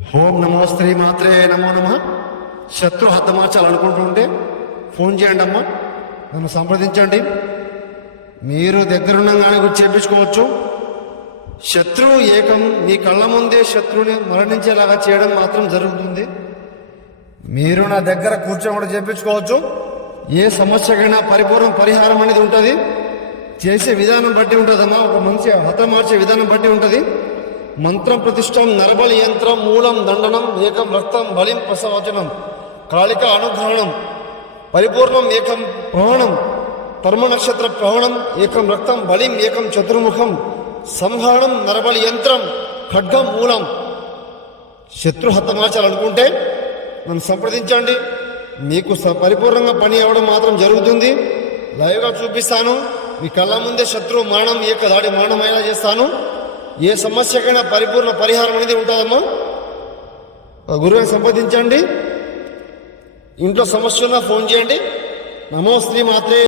ఓం నమో స్త్రీ మాత్రే నమో నమ. శత్రు హతమార్చాలనుకుంటుంటే ఫోన్ చేయండి అమ్మా నన్ను సంప్రదించండి. మీరు దగ్గరుండగానే గురించి చేయించుకోవచ్చు శత్రువు ఏకం మీ కళ్ళ ముందే శత్రువుని మరణించేలాగా చేయడం మాత్రం జరుగుతుంది. మీరు నా దగ్గర కూర్చొని కూడా చేయించుకోవచ్చు ఏ సమస్యకైనా పరిపూర్ణ పరిహారం అనేది ఉంటుంది. చేసే విధానం బట్టి ఉంటుందమ్మా. ఒక మంచి హతమార్చే విధానం బట్టి ఉంటుంది. మంత్రం ప్రతిష్టం నరబలి యంత్రం మూలం దండనం ఏకం రక్తం బలిం ప్రసవచనం కాళిక అనుగ్రహణం పరిపూర్ణం ఏకం ప్రవణం పరమ నక్షత్ర ప్రవణం ఏకం రక్తం బలిం ఏకం చతుర్ముఖం సంహరణం నరబలి యంత్రం ఖడ్గం మూలం. శత్రు హతమార్చాలనుకుంటే నన్ను సంప్రదించండి. మీకు స- పరిపూర్ణంగా పని అవ్వడం మాత్రం జరుగుతుంది. లైవ్గా చూపిస్తాను. మీ కళ్ళ ముందే శత్రువు మరణం ఏక దాడి మరణమైనా అయినా చేస్తాను. ఏ సమస్యకైనా పరిపూర్ణ పరిహారం అనేది ఉంటుందమ్మా? గురువుని సంప్రదించండి. ఇంట్లో సమస్య ఉన్నా ఫోన్ చేయండి. నమో శ్రీ మాత్రే